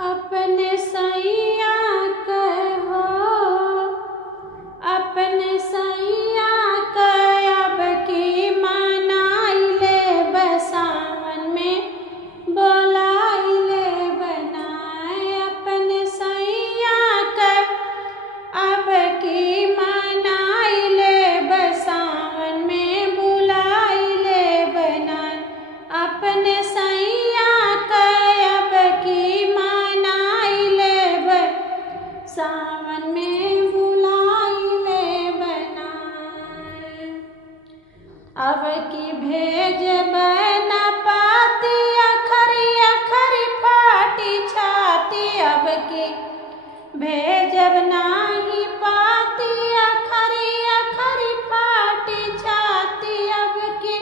अपने सैया कहो, अपने सैया अब की मनाइले बसावन में बोलाइले बनाए। अपने सैया अब की मनाइले बसावन में बुलाइले बनाए। अपने सैया अब की मनाइले सावन में बुलाइले बनाए। अब की भेज बना पाती अखरी अखरी फाटी छाती। अब की भेजब नाही पाती अखरी अखरी फाटी छाती। अब की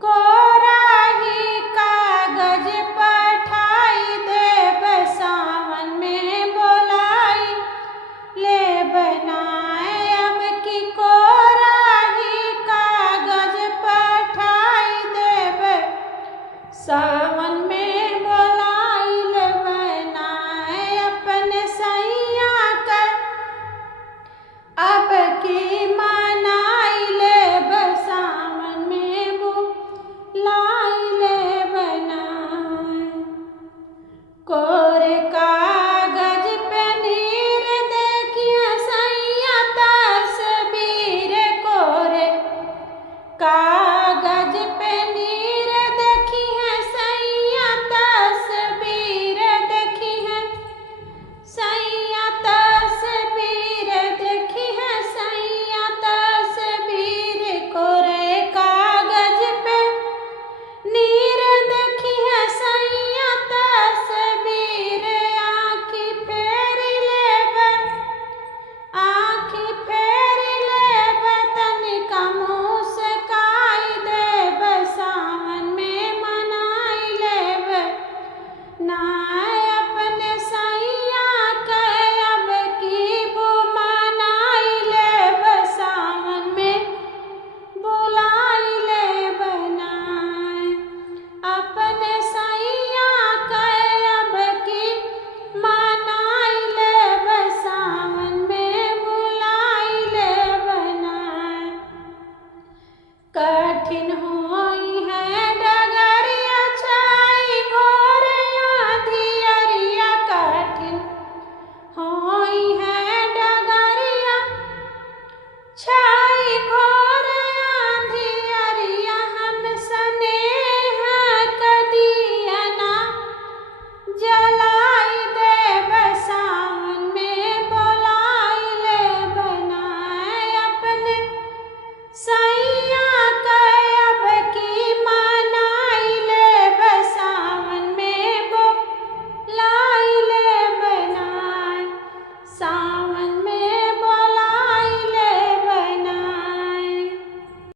कोराही कागज पठाई देब सावन में बोलाई ले बनाए। अब की कोराही कागज पठाई देब सावन में बोलाई ले बनाए। अपने सैया अब की मनाइले बसावन में बुलाइले बनाए। कोरे कागज पे नीर देखिए सैया तस्वीर। कोरे कागज पे नीर देखी है सैया तस्वीर। देखी है सैया तस्वीर। देखी है सैया तस्वीर। कोरे कागज पे नीर देखी है सैया तस्वीर। आँखी फेर लेब, आँखी फेर लेब तनिका मुस्काई देब सावन में मनाई लेब ना।